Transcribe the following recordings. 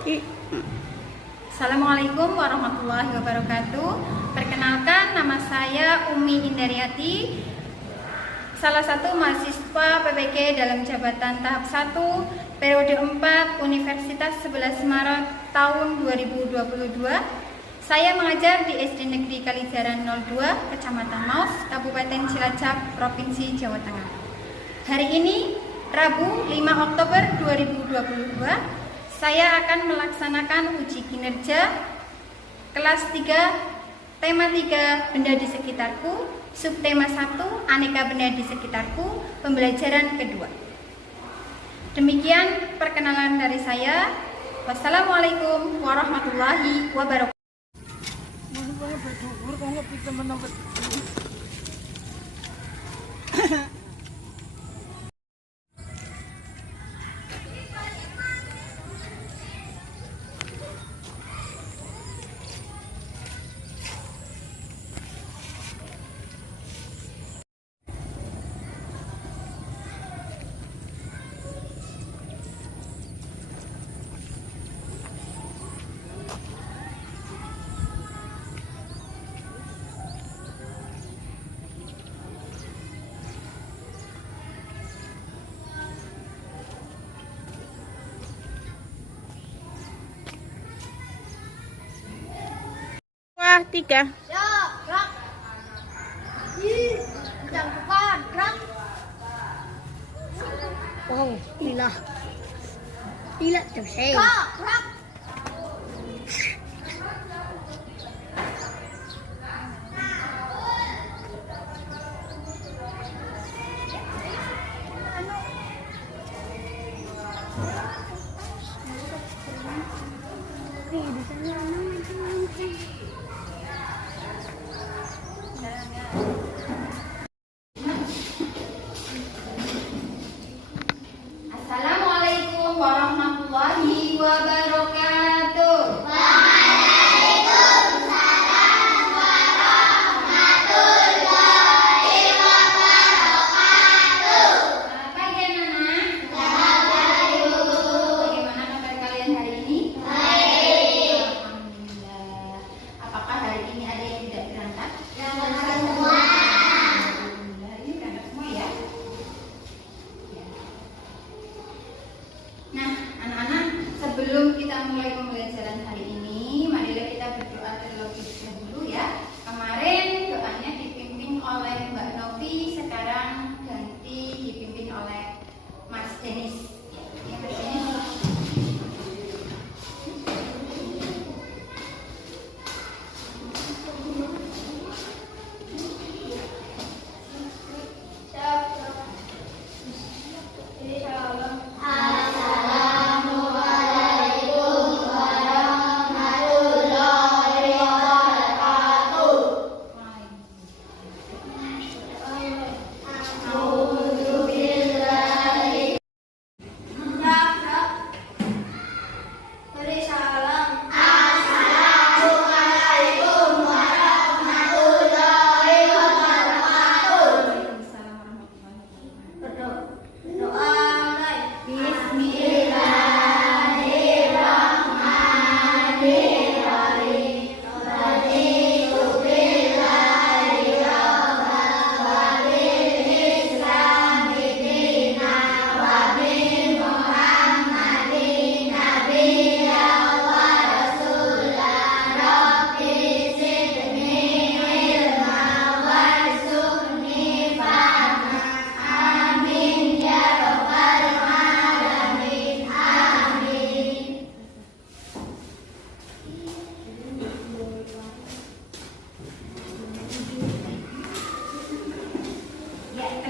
Assalamualaikum warahmatullahi wabarakatuh. Perkenalkan, nama saya Umi Indariati, salah satu mahasiswa PPG dalam jabatan tahap 1 periode 4 Universitas 11 Maret tahun 2022. Saya mengajar di SD Negeri Kalijaran 02, Kecamatan Maus, Kabupaten Cilacap, Provinsi Jawa Tengah. Hari ini, Rabu 5 Oktober 2022, saya akan melaksanakan uji kinerja kelas 3, tema 3, benda di sekitarku, subtema 1, aneka benda di sekitarku, pembelajaran kedua. Demikian perkenalan dari saya. Wassalamualaikum warahmatullahi wabarakatuh. Tiga. Gerak. Yang depan, gerak. Wow, tidak selesai. Gerak. Assalamualaikum warahmatullahi wabarakatuh. Selamat pagi anak-anak. Bagaimana kabar kalian hari ini? Alhamdulillah. Apakah hari ini ada yang tidak berangkat? Alhamdulillah, ini berangkat semua ya. Nah, anak-anak, sebelum kita mulai pembelajaran hari ini, marilah kita berdoa terlebih dahulu ya. Kemarin doanya dipimpin oleh Mbak Novi, sekarang ganti dipimpin oleh Mas Denis. Ya, Mas Denis.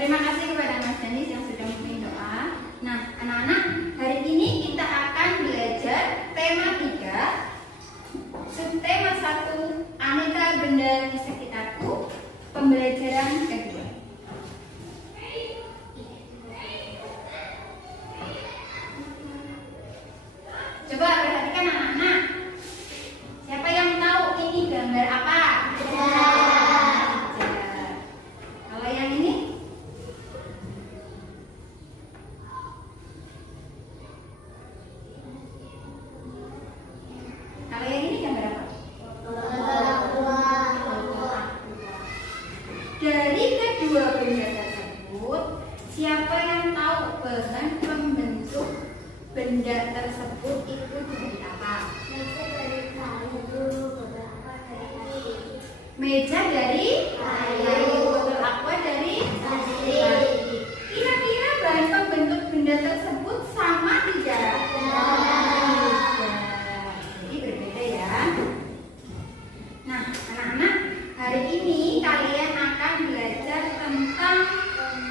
Terima kasih kepada Mas Denis yang sudah memilih doa. Nah, anak-anak, hari ini kita akan belajar tema 3, subtema 1, aneka benda di sekitarku, pembelajaran kedua. Coba perhatikan anak-anak. Siapa yang tahu ini gambar apa? Kalau yang ini? Meja dari kayu. Botol aqua dari plastik. Kira-kira bahan pembentuk benda tersebut sama tidak? Jadi berbeda ya. Nah, anak-anak, hari ini kalian akan belajar tentang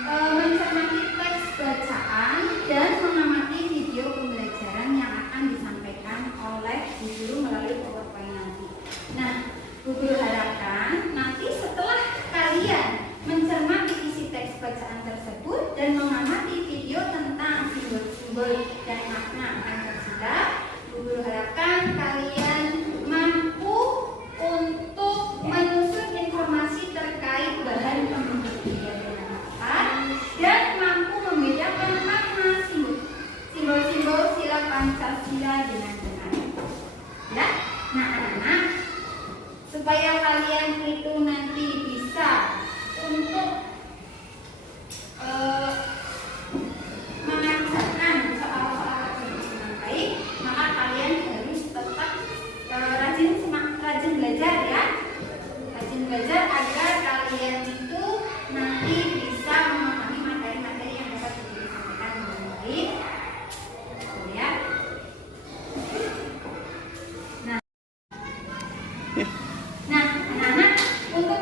mencermati teks bacaan dan mengamati video pembelajaran yang akan disampaikan oleh Bu Guru melalui PowerPoint nanti. Nah, Bu Guru harapkan nanti setelah kalian mencermati isi teks bacaan tersebut dan mengamati video tentang simbol-simbol dan makna Pancasila, Bu Guru harapkan kalian mampu untuk menyusun informasi terkait bahan pembentuk benda dengan tepat dan mampu membedakan makna simbol-simbol sila Pancasila dengan benar. Ya, nah anak-anak, supaya kalian itu nanti bisa untuk mengajarkan soal-soal tersebut dengan baik, maka kalian harus tetap rajin belajar ya. Rajin belajar agar kalian itu nanti bisa memahami materi-materi yang dapat disampaikan dengan baik. Ya. Nah, anak-anak, untuk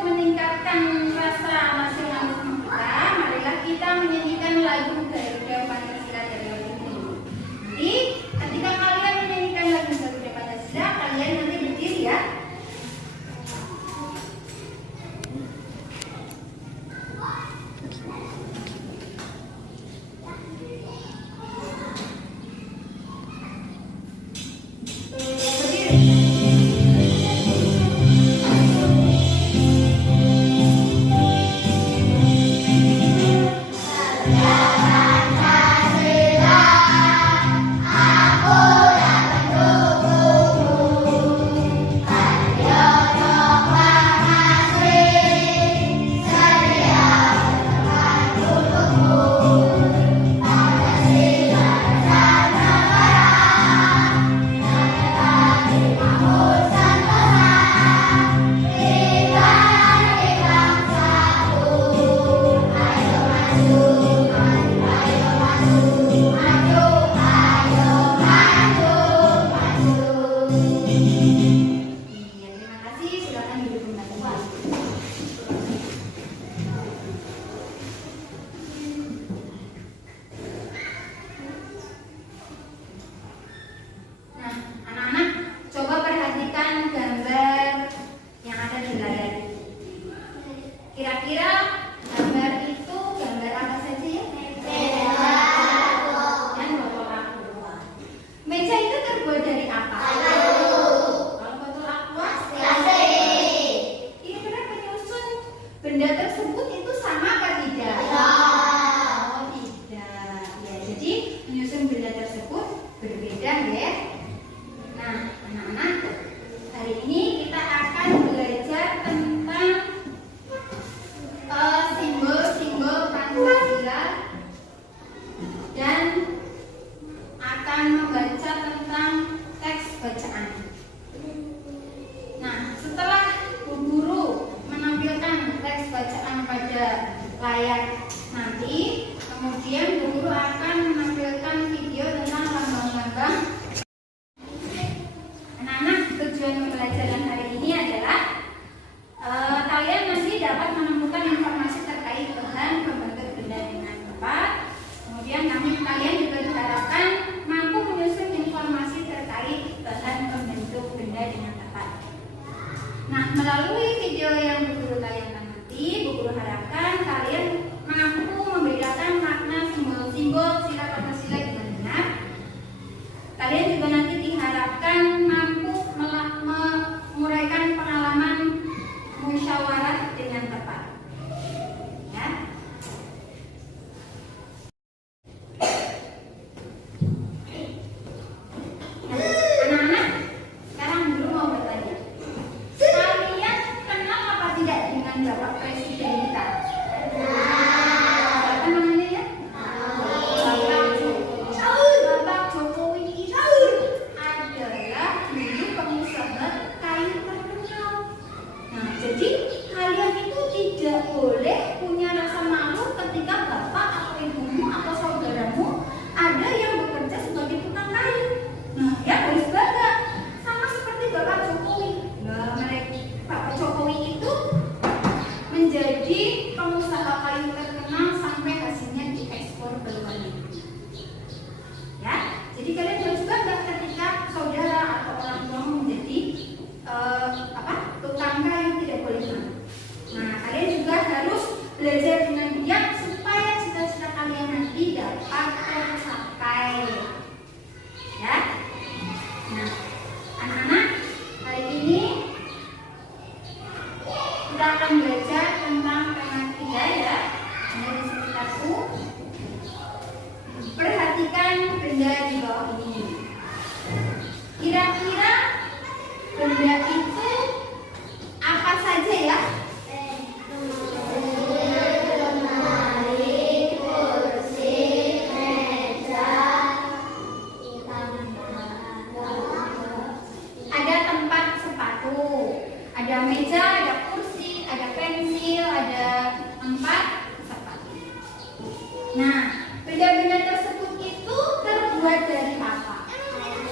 meja, ada kursi, ada pensil, ada tempat seperti ini. Nah, benda-benda tersebut itu terbuat dari apa?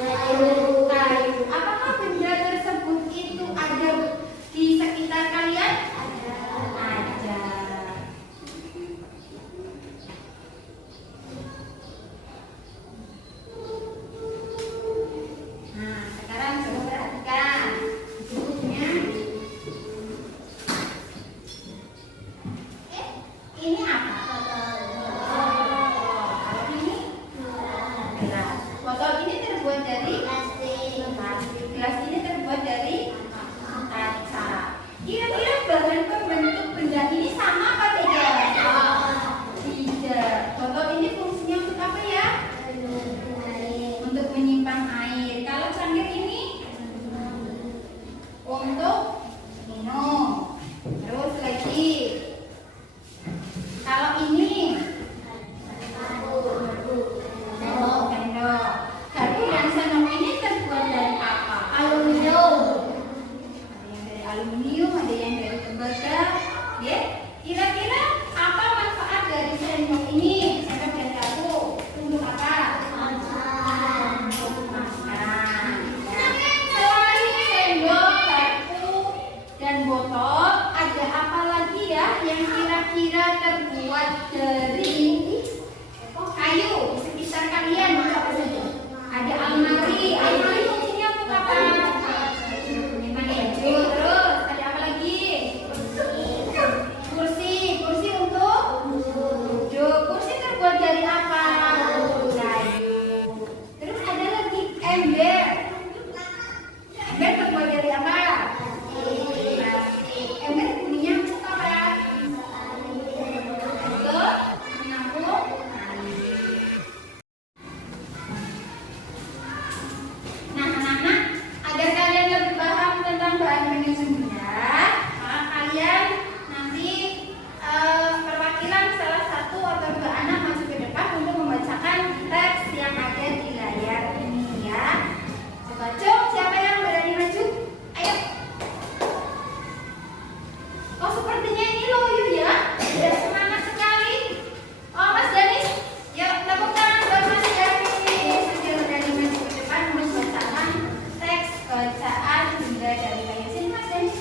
Kayu. Apakah benda tersebut itu ada di sekitar kalian? Ada. Nah, sekarang coba perhatikan bentuknya. Ini apa? Kalau ini gelas. Botol ini terbuat dari plastik. Gelas ini terbuat dari kaca. Kira-kira bahan pembentuk benda ini sama apa tidak? Tidak. Botol ini fungsinya untuk apa ya? Untuk menyimpan air. Kalau cangkir ini untuk minum. Terus lagi, kalau ini sendok. Garpu dan sendok ini terbuat dari apa? Aluminium. Ada yang dari aluminium, ada yang dari tembaga. Ya, kira-kira apa manfaat dari sendok ini? Sendok dan garpu untuk apa? Untuk makan. Ya. Selain sendok, garpu, dan botol, ada apa lagi ya yang kira-kira terbuat dari kayu di sekitar kalian? Ada almari. Almari fungsinya untuk apa? Menyimpan baju. Terus ada apa lagi? Kursi. Kursi untuk duduk. Kursi terbuat dari apa? Kayu. Terus ada lagi ember. Ember terbuat dari apa? Plastik. Ember bunyinya untuk apa? Untuk menampung air. Nah, anak-anak, agar kalian lebih paham tentang bahan penyusun benda, maka kalian nanti perwakilan salah satu atau dua anak masuk ke depan untuk membacakan teks yang ada di layar ini ya. Coba siapa yang berani maju? Ayo. Oh, sepertinya ini loyo ya. Sudah semangat sekali. Oh, Mas Danis, yuk tepuk tangan buat Mas Danis. Sudah berani maju ke depan membacakan teks bacaan benda dari kayu. Sini Mas Danis.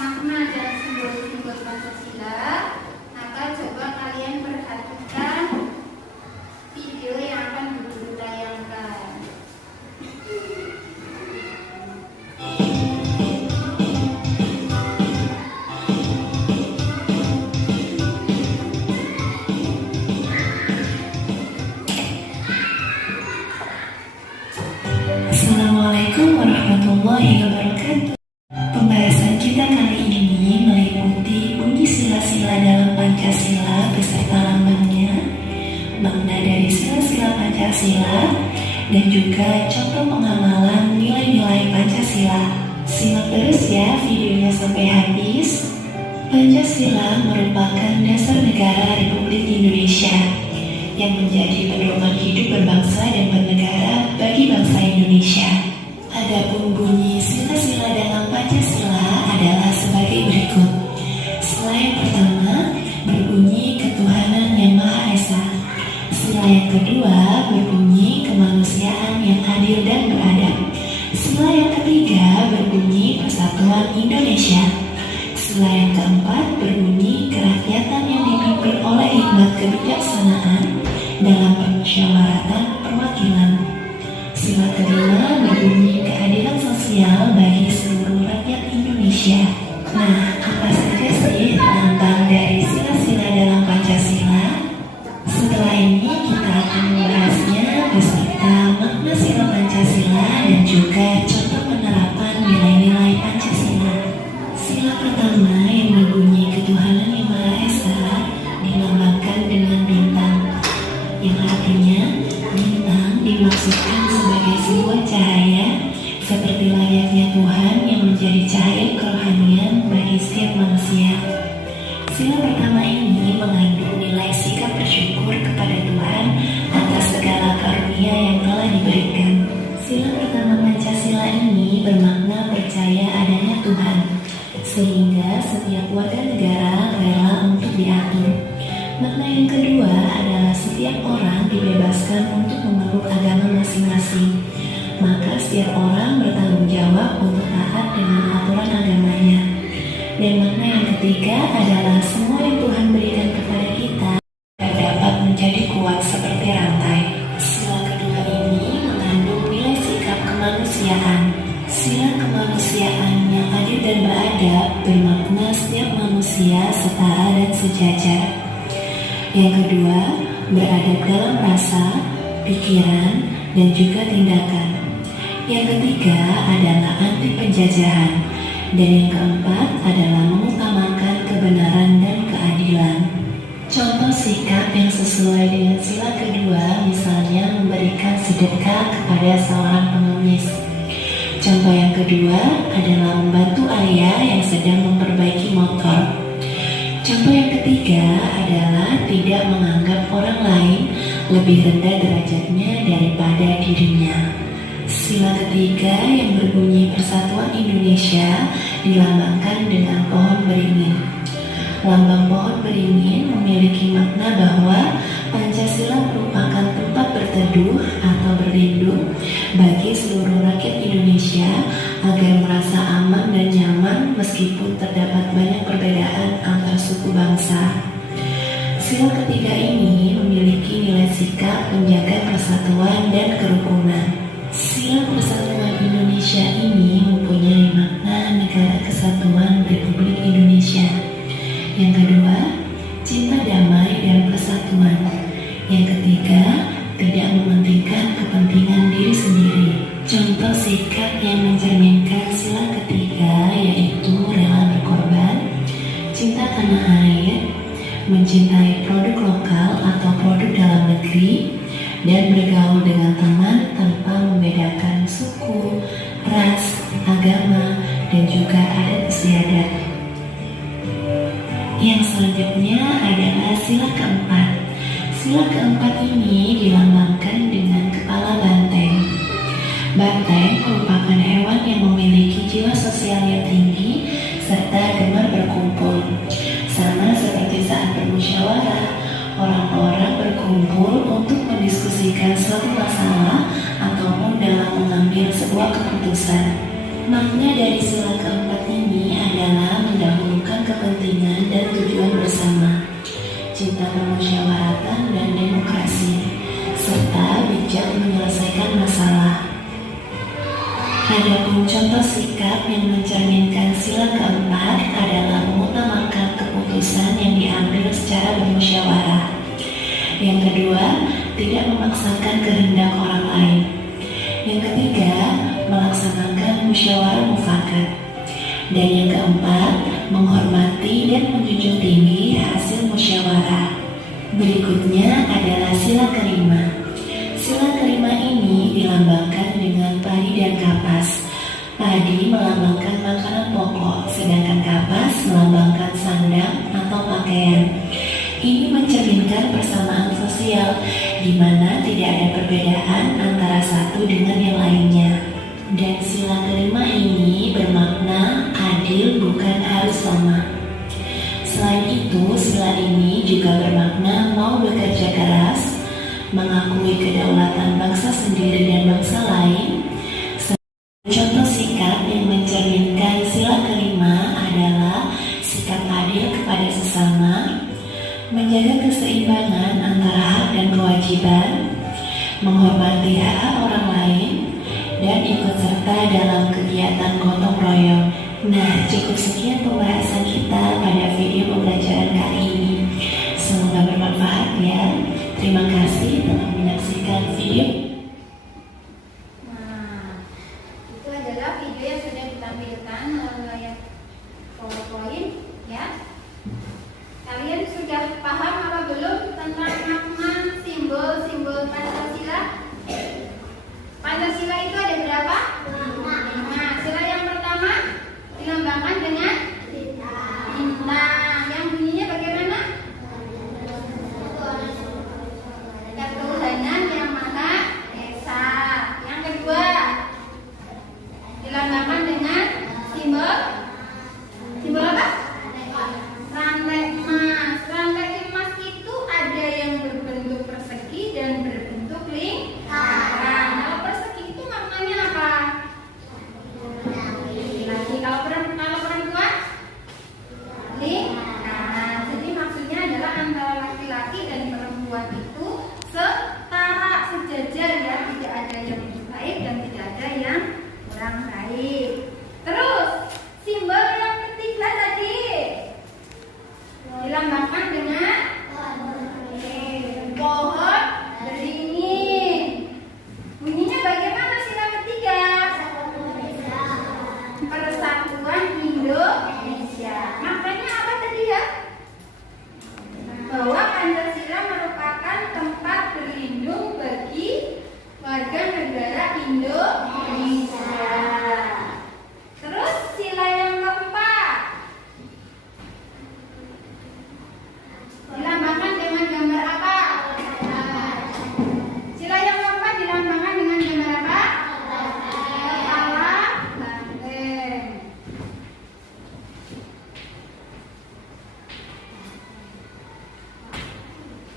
makna dan simbol-simbol Pancasila, maka coba kalian perhatikan video yang akan ditayangkan. Assalamualaikum warahmatullahi wabarakatuh. Pembahasan kita kali ini meliputi bunyi sila-sila dalam Pancasila beserta lambangnya, makna dari sila-sila Pancasila, dan juga contoh pengamalan nilai-nilai Pancasila. Simak terus ya videonya sampai habis. Pancasila merupakan dasar negara Republik Indonesia yang menjadi pedoman hidup berbangsa dan bernegara bagi bangsa Indonesia. Adapun bunyi sila-sila dalam Pancasila adalah sebagai berikut. Sila yang pertama berbunyi ketuhanan yang Maha Esa. Sila yang kedua berbunyi kemanusiaan yang adil dan beradab. Sila yang ketiga berbunyi persatuan Indonesia. Sila yang keempat berbunyi kerakyatan yang dipimpin oleh hikmat kebijaksanaan dalam permusyawaratan perwakilan. Sila kelima berbunyi keadilan sosial bagi seluruh rakyat Indonesia. Nah, apa saja sih lambang dari sila-sila dalam Pancasila? Setelah ini kita akan membahasnya beserta makna sila Pancasila dan juga contoh penerapan nilai-nilai Pancasila. Sila pertama yang berbunyi ketuhanan yang Maha Esa dilambangkan dengan bintang, yang artinya bintang dimaksudkan sebagai sebuah cahaya seperti layaknya Tuhan yang menjadi cahaya kerohanian bagi setiap manusia. Sila pertama ini mengandung nilai sikap bersyukur kepada Tuhan atas segala karunia yang telah diberikan. Sila pertama Pancasila ini bermakna percaya adanya Tuhan, sehingga setiap warga negara rela untuk diatur. Makna yang kedua adalah setiap orang dibebaskan untuk memeluk agama masing-masing, maka setiap orang bertanggung jawab untuk taat dengan aturan agamanya. Dan makna yang ketiga adalah semua yang Tuhan berikan kepada kita dapat menjadi kuat seperti rantai. Sila kedua ini mengandung nilai sikap kemanusiaan. Sila kemanusiaan yang adil dan beradab bermakna setiap manusia setara dan sejajar. Yang kedua, beradab dalam rasa, pikiran, dan juga tindakan. Yang ketiga adalah anti penjajahan. Dan yang keempat adalah mengutamakan kebenaran dan keadilan. Contoh sikap yang sesuai dengan sila kedua misalnya memberikan sedekah kepada seorang pengemis. Contoh yang kedua adalah membantu ayah yang sedang memperbaiki motor. Contoh yang ketiga adalah tidak menganggap orang lain lebih rendah derajatnya daripada dirinya. Sila ketiga yang berbunyi Persatuan Indonesia dilambangkan dengan pohon beringin. Lambang pohon beringin memiliki makna bahwa Pancasila merupakan tempat berteduh atau berlindung bagi seluruh rakyat Indonesia agar merasa aman dan nyaman meskipun terdapat banyak perbedaan antar suku bangsa. Sila ketiga ini memiliki nilai sikap menjaga persatuan dan kerukunan. Sila Persatuan Indonesia ini mempunyai makna Negara Kesatuan Republik Indonesia. Yang kedua, cinta damai dan persatuan. Yang ketiga, tidak mementingkan kepentingan diri sendiri. Contoh sikap yang mencerminkan sila ketiga yaitu rela berkorban, cinta tanah air, mencintai produk lokal atau produk dalam negeri, dan bergaul dengan teman tanpa membedakan suku, ras, agama, dan juga adat istiadat. Yang selanjutnya adalah sila keempat. Sila keempat ini dilambangkan dengan kepala banteng. Banteng merupakan hewan yang memiliki jiwa sosial yang tinggi serta gemar berkumpul. Sama seperti saat bermusyawarah, orang-orang berkumpul untuk mendiskusikan suatu masalah ataupun dalam mengambil sebuah keputusan. Makna dari sila keempat ini adalah mendahulukan kepentingan dan tujuan bersama, cinta permusyawaratan dan demokrasi, serta bijak menyelesaikan masalah. Adapun contoh sikap yang mencerminkan sila keempat adalah mengutamakan keputusan yang diambil secara bermusyawarah. Yang kedua, tidak memaksakan kehendak orang lain. Yang ketiga, melaksanakan musyawarah mufakat. Dan yang keempat, menghormati dan menjunjung tinggi hasil musyawarah. Berikutnya adalah sila kelima. Sila kelima ini dilambangkan dengan padi dan kapas. Padi melambangkan makanan pokok, sedangkan kapas melambangkan sandang atau pakaian. Ini mencerminkan persamaan sosial, di mana tidak ada perbedaan antara satu dengan yang lainnya. Dan sila kelima ini bermakna adil bukan harus sama. Selain itu, sila ini juga bermakna mau bekerja keras, mengakui kedaulatan bangsa sendiri dan bangsa lain. Contoh sikap yang mencerminkan sila kelima adalah sikap adil kepada sesama, menjaga keseimbangan antara hak dan kewajiban, menghormati hak orang lain, dan ikut serta dalam kegiatan gotong royong. Nah, cukup sekian pembahasan kita pada video pembelajaran kali ini. Semoga bermanfaat ya. Terima kasih telah menyaksikan video. Nah, itu adalah video yang sudah ditampilkan melalui layar PowerPoint ya. Kalian sudah paham apa belum tentang makna simbol-simbol Pancasila? Pancasila itu ada berapa? 5. Sila yang pertama dilambangkan dengan bintang. Yang bunyinya bagaimana? Ketuhanan yang Maha Esa. Yang kedua dilambangkan dengan simbol apa? Rantai emas. Rantai emas itu ada yang berbentuk persegi dan berbentuk lingkaran. Kalau persegi itu maknanya apa? Lagi kalau perempuan lingkaran. Jadi maksudnya adalah antara laki-laki dan perempuan itu setara, sejajar ya, tidak ada yang lebih baik dan tidak ada yang kurang baik. Terus simbol yang ketiga tadi dilambangkan dengan pohon beringin. Bunyinya bagaimana sila ketiga? Persatuan Indonesia. Makanya apa tadi ya? Bahwa Pancasila merupakan tempat berlindung bagi warga negara Indonesia. Terus sila yang keempat dilambangkan dengan gambar apa? Sila yang keempat dilambangkan dengan gambar apa? Kepala banteng.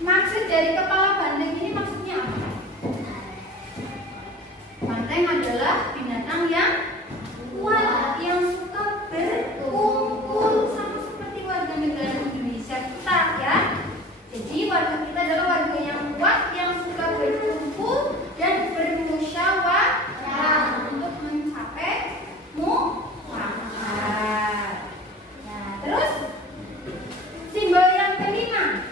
Maksud dari kepala banteng ini maksudnya apa? Banteng adalah binatang yang kuat, yang suka berkumpul, sama seperti warga negara Indonesia kita ya. Jadi warga kita adalah warga yang kuat, yang suka berkumpul dan bermusyawarah untuk mencapai mufakat. Nah, terus simbol yang kelima.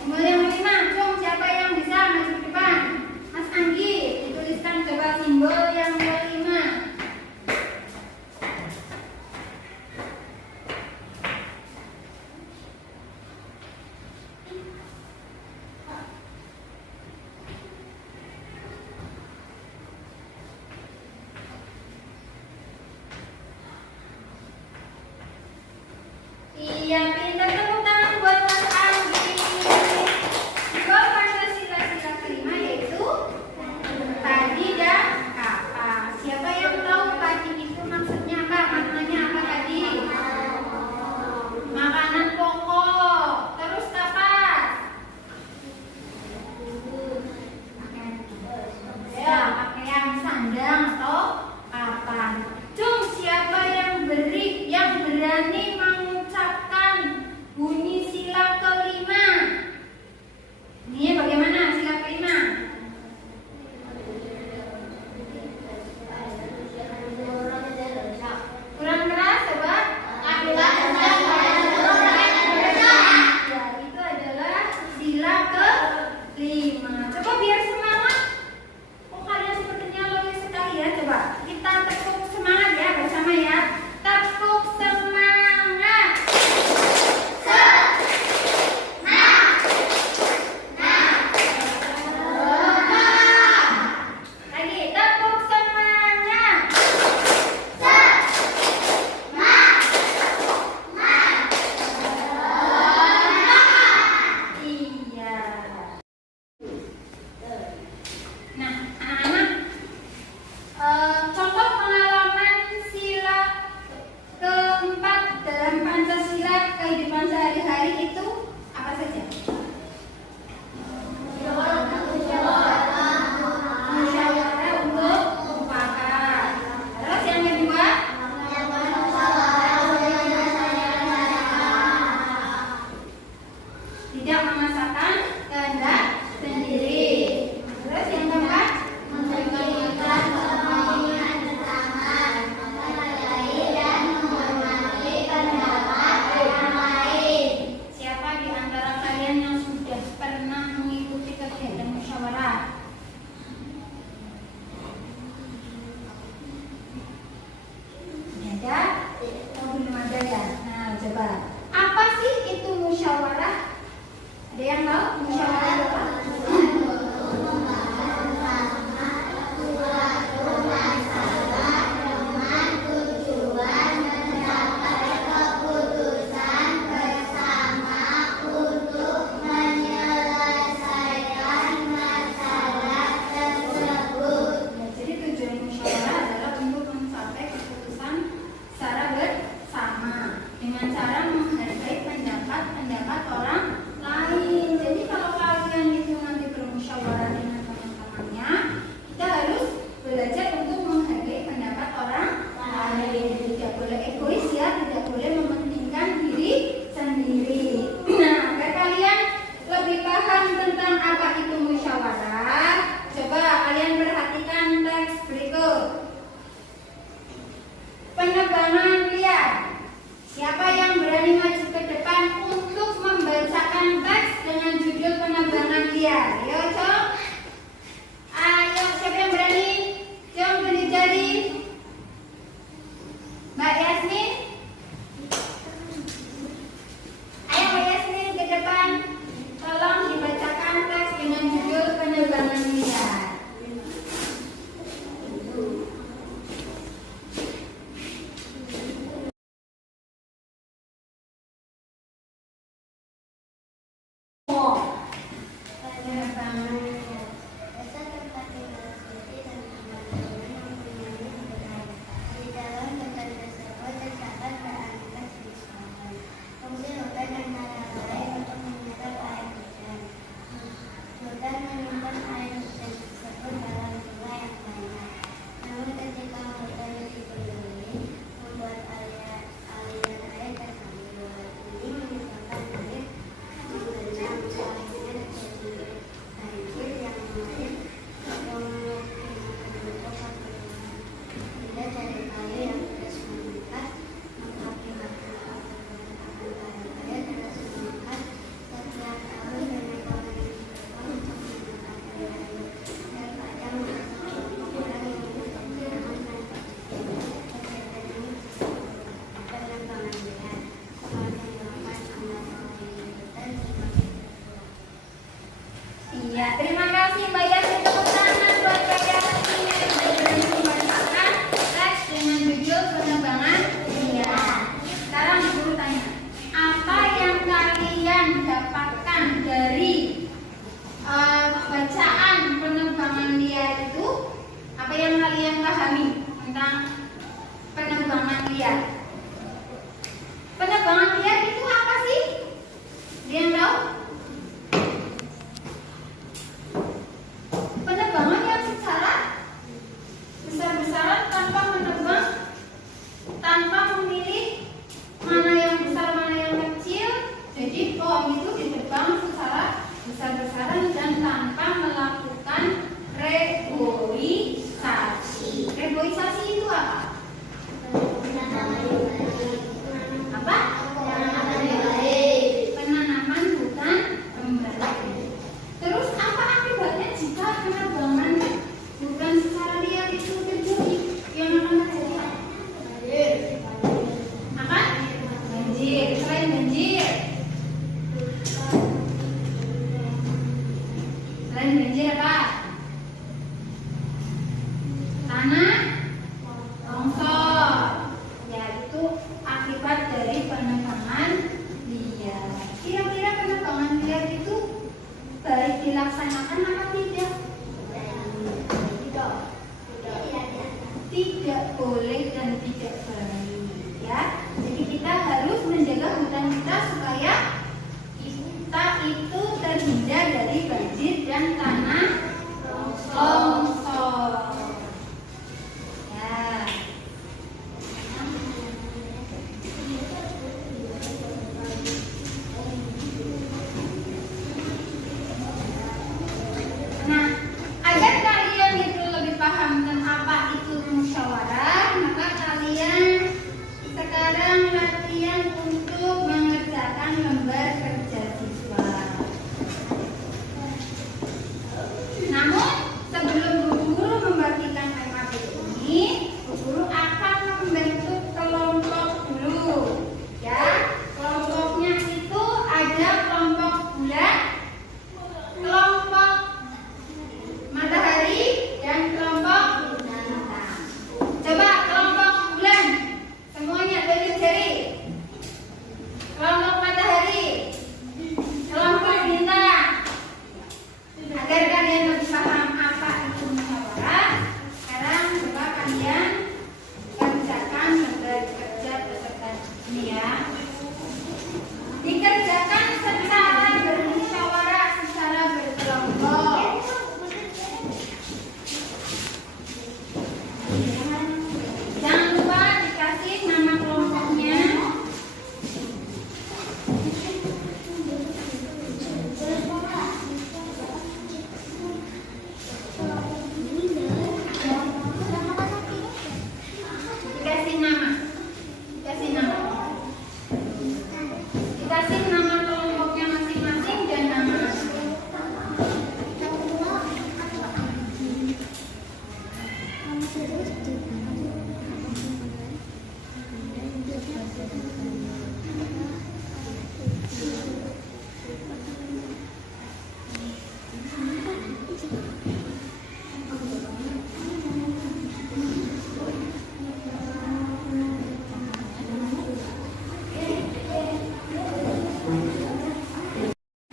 Simbol yang kelima, dong siapa yang bisa maju ke depan? Mas Anggi, dituliskan coba simbol yang kelima. penerbangan liar. Siapa yang berani maju ke depan untuk membacakan teks dengan judul penerbangan liar? Ayo, Cong. Ayo, siapa yang berani? Cong, tunjuk jari. Mbak Yasmin. Ayo, Mbak Yasmin ke depan. Tolong dibacakan teks dengan judul penerbangan liar. Iya, terima kasih Mbak Yasmin. Tepuk tangan buat Mbak Yasmin yang berani membacakan teks dengan judul penerbangan liar. Sekarang guru tanya, apa yang kalian dapatkan dari bacaan penerbangan liar itu? Apa yang kalian pahami tentang penerbangan liar? Penerbangan liar itu apa sih? Dia yang tahu? Penerbangan yang secara besar-besaran tanpa menerbang, tanpa memilih mana yang besar mana yang kecil. Jadi pohon itu ditebang secara besar-besaran dan tanpa melakukan reboisasi. Reboisasi itu apa?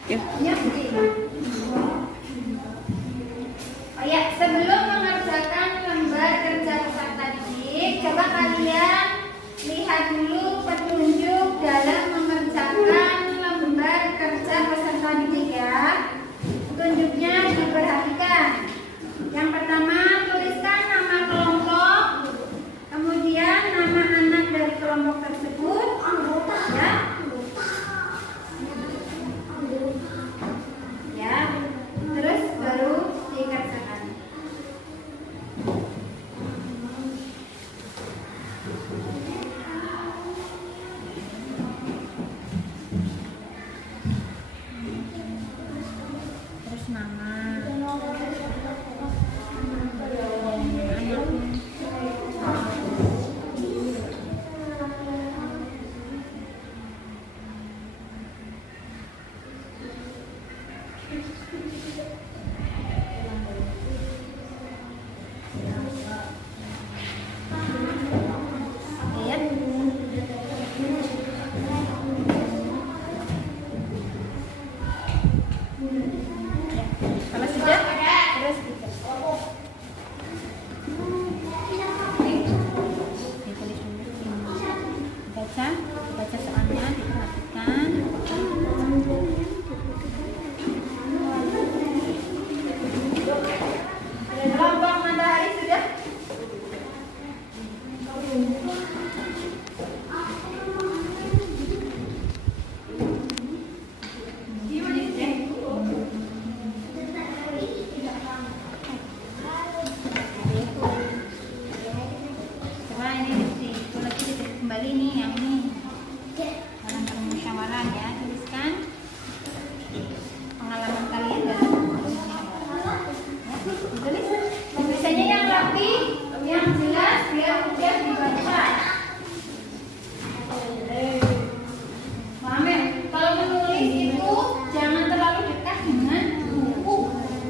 Ya. Oh ya, sebelum mengerjakan lembar kerja peserta didik, coba kalian lihat dulu petunjuk dalam mengerjakan lembar kerja peserta didik ya. Petunjuknya diperhatikan. Yang pertama, tuliskan nama kelompok, kemudian nama anak dari kelompok tersebut, ya. Ya, terus baru dikerjakan. Terus nama kalau sudah, terus ditulis dulu. Baca soalnya, diperhatikan. Kelompok matahari sudah. Coba ini kembali nih yang ini dalam permusyawarah ya, tuliskan pengalaman kalian dalam permusyawarah ya, ditulis tulisannya yang rapi, yang jelas biar mudah dibaca. Paham ya? Kalau menulis itu jangan terlalu dekat dengan buku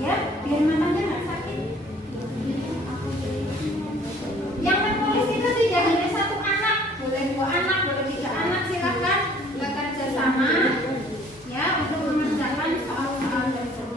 ya, biar matanya nggak sakit. Yang menulis itu tidak hanya satu anak, boleh 2 anak, boleh 3 anak, silakan bekerja sama ya untuk mengerjakan soal-soal tersebut.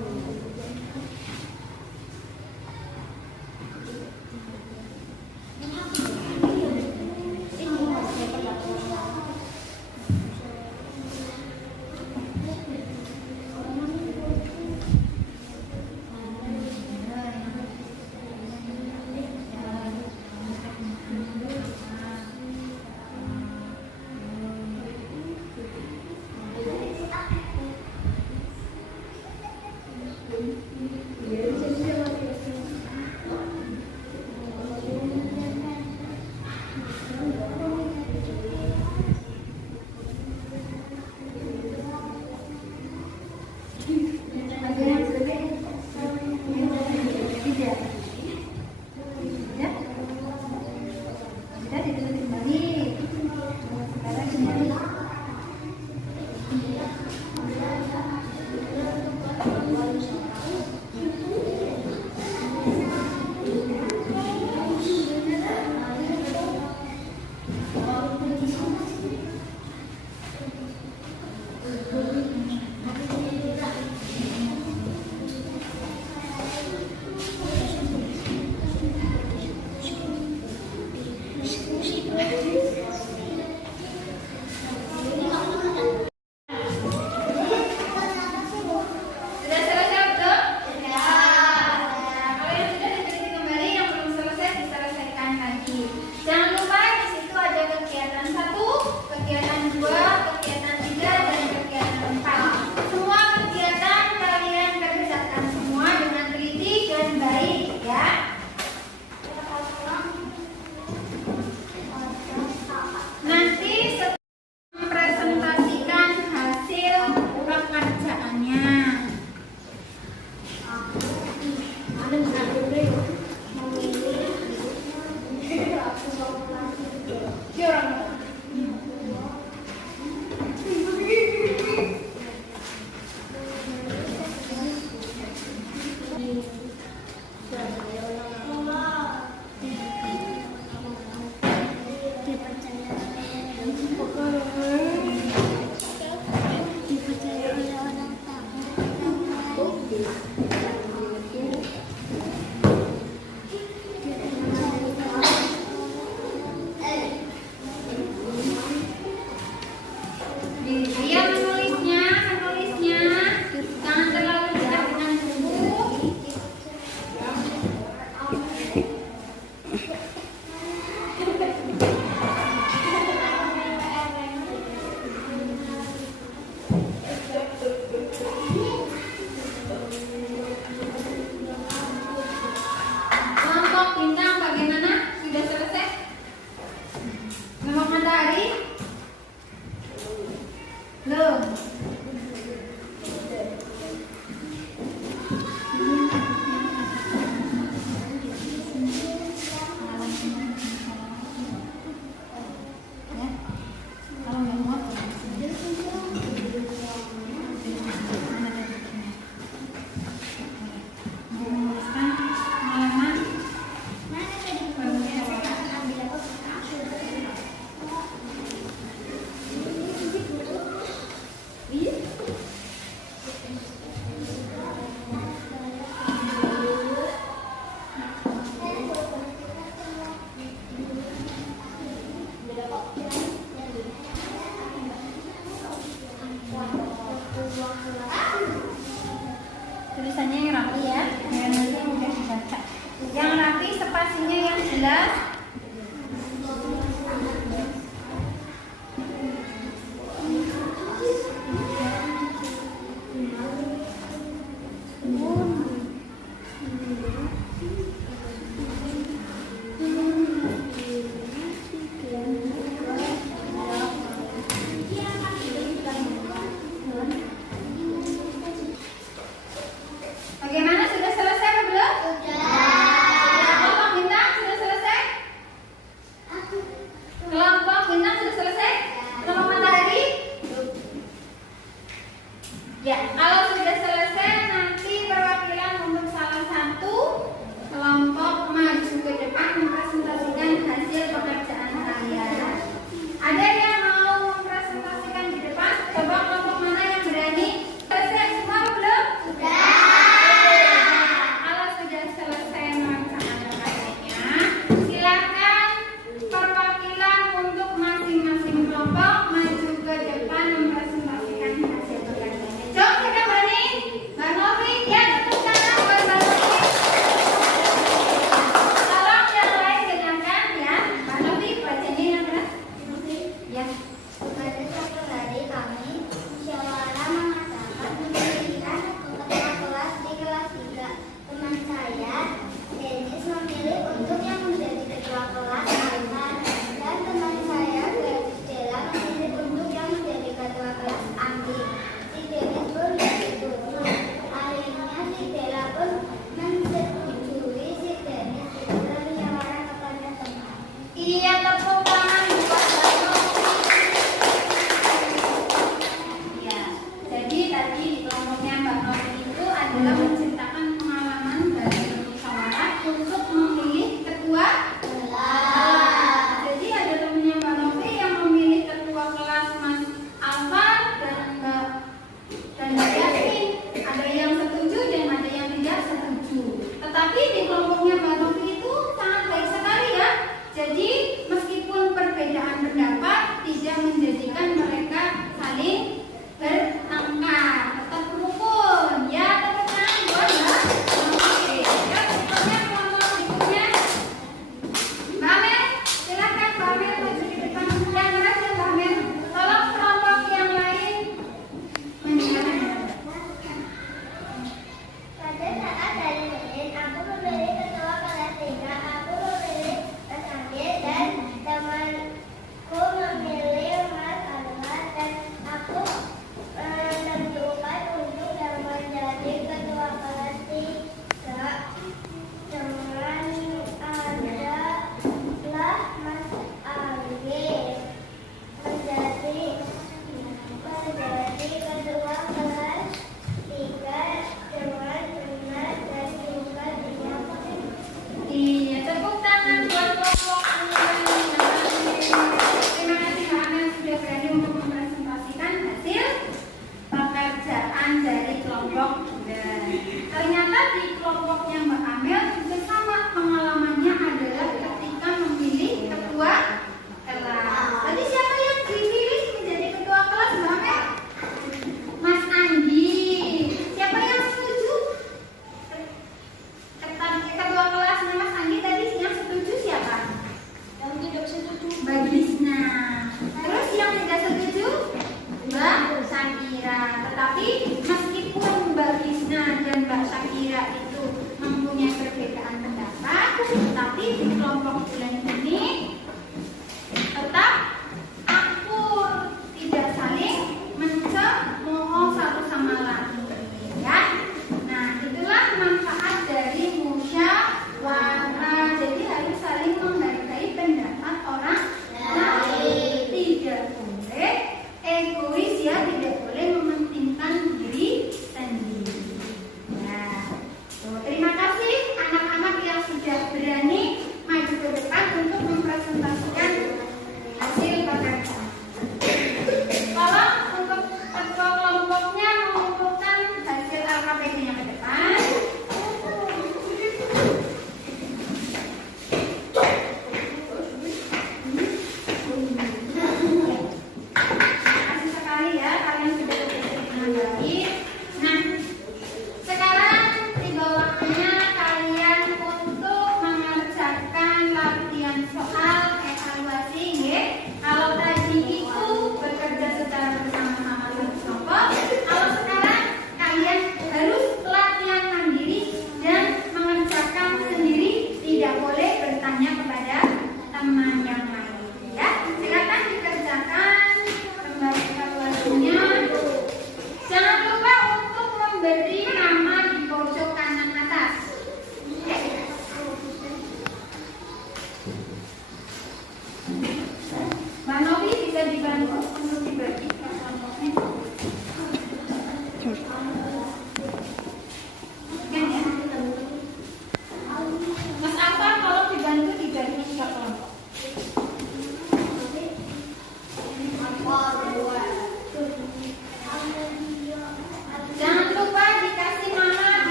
rapi ya, biar nanti mudah dibaca. Yang rapi, spasinya yang jelas. Bagaimana, sudah selesai atau belum? Sudah. Kelompok bintang sudah selesai?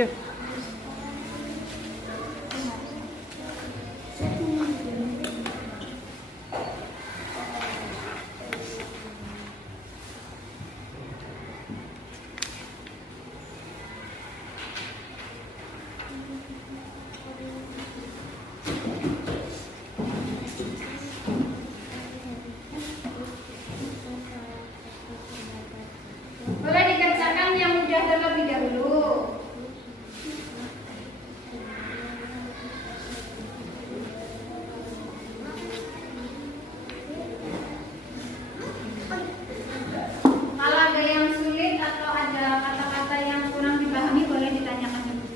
Yuk. Boleh dikerjakan yang mudah terlebih dahulu. Kalau ada yang sulit atau ada kata-kata yang kurang dipahami, boleh ditanyakan dulu.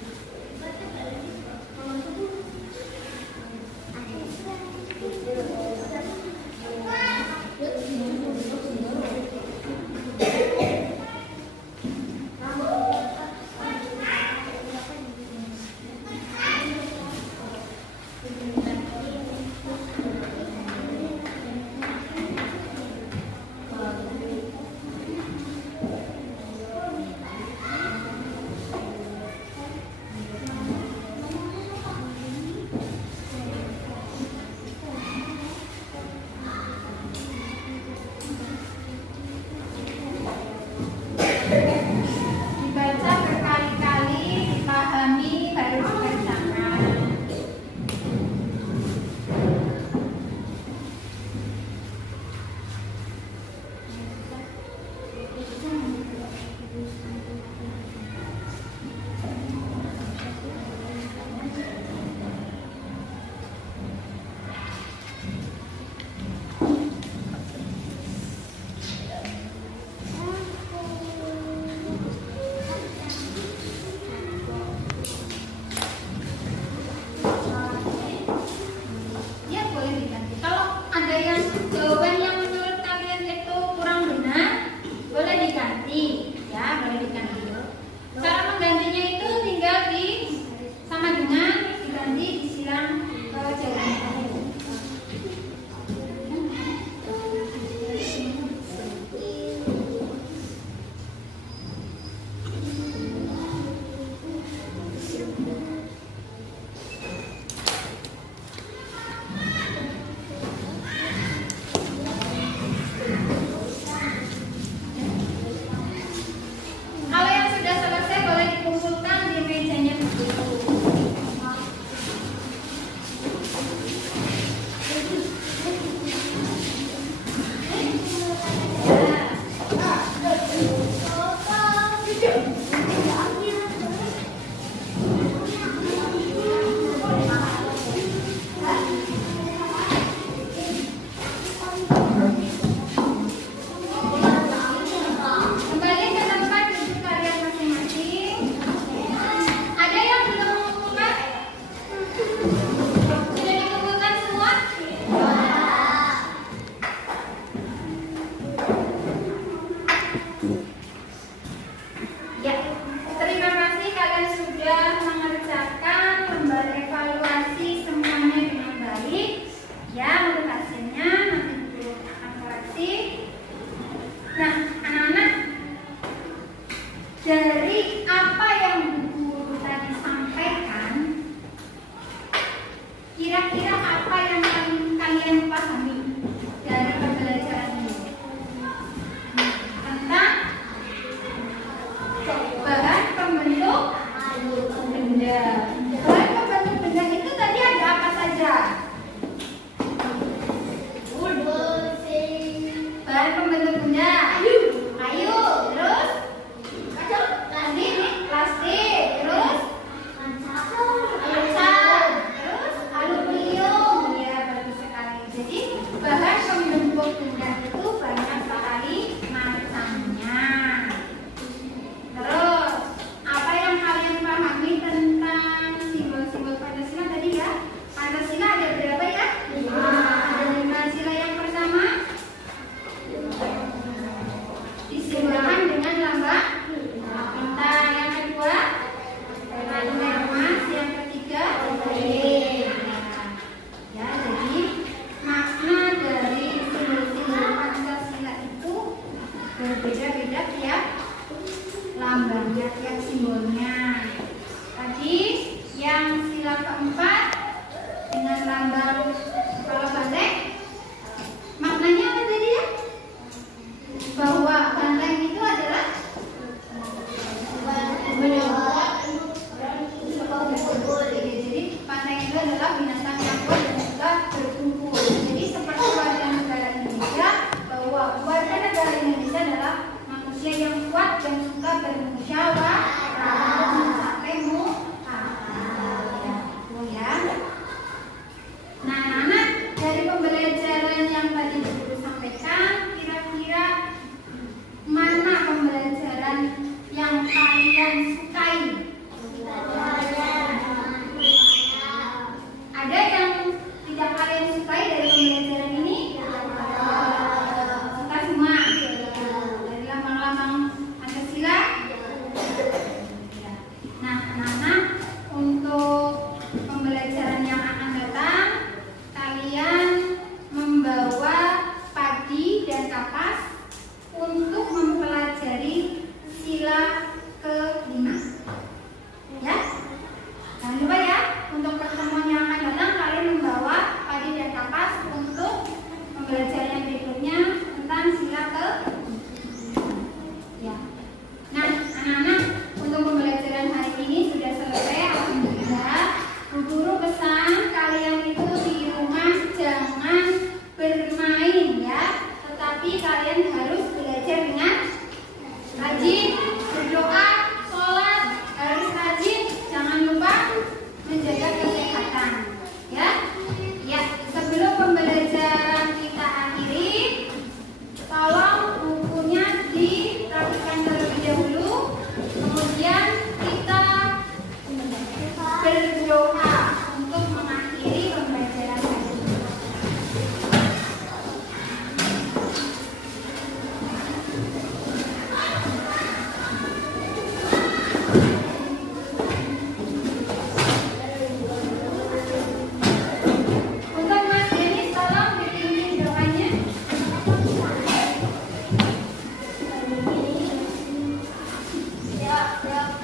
Dibaca berkali-kali, dipahami, baru dikerjakan. Ya, boleh diganti. Kalau ada yang jawaban yang menurut kalian itu kurang benar, boleh diganti. Ya, boleh diganti. Cara menggantinya itu tinggal di sama dengan diganti disilang jawaban. Kalau yang sudah selesai boleh dikumpulkan di mejanya dulu. Kembali ke tempat duduk kalian masing-masing. Ada yang belum mengumpulkan? Sudah dikumpulkan semua? Ya, terima kasih kalian sudah mengerjakan lembar evaluasi semuanya dengan baik. Ya, untuk hasilnya nanti guru akan koreksi. Nah, anak-anak, dari apa yang guru tadi sampaikan, kira-kira apa yang kalian pahami dari pembelajaran ini? Tentang bahan pembentuk benda. Bahan pembentuk benda itu tadi ada apa saja? Bahan pembentuk benda. Kayu, terus tadi plastik, terus kaca, terus aluminium. Ya, bagus sekali. Jadi bahan pembentuk benda itu banyak sekali macamnya. Terus apa yang kalian pahami tentang simbol-simbol Pancasila tadi ya? Pancasila ada berapa ya? Ada 5 sila. Yang pertama disimbolkan dengan lambang bintang. Yang kedua lambang emas. Yang ketiga ya, jadi makna dari simbol-simbol Pancasila itu berbeda-beda tiap lambangnya, tiap simbolnya. keempat dengan lambang kepala banteng. Maknanya apa tadi ya? Bahwa banteng itu adalah jadi banteng itu adalah binatang yang kuat dan juga berkumpul. Jadi seperti warga negara Indonesia, bahwa warga negara Indonesia adalah manusia yang kuat dan suka bermusyawarah untuk mencapai ya. Nah, anak-anak, dari pembelajaran yang tadi Guru sampaikan, kira-kira mana pembelajaran yang kalian sukai? Ada yang tidak kalian sukai dari pembelajaran ini? Suka semua. Dari lambang-lambang Pancasila. Nah, anak-anak, untuk pembelajaran yang akan datang, kalian membawa padi dan kapas untuk mempelajari sila ke-5. Ya, jangan lupa ya, untuk pertemuan yang akan datang kalian membawa padi dan kapas untuk pembelajaran yang berikutnya tentang sila ke-5. Ya. Nah, anak-anak, untuk pembelajaran hari ini sudah selesai, alhamdulillah. Bu Guru pesan kalian itu di rumah jangan bermain ya, tetapi kalian harus belajar dengan rajin, berdoa, sholat, harus rajin, jangan lupa menjaga kesehatan ya. Ya, sebelum pembelajaran kita akhiri, tolong bukunya dirapikan terlebih dahulu, kemudian kita berdoa untuk mengakhiri pembelajaran hari ini. Untuk Mas Denis, tolong dipimpin doanya. Ya.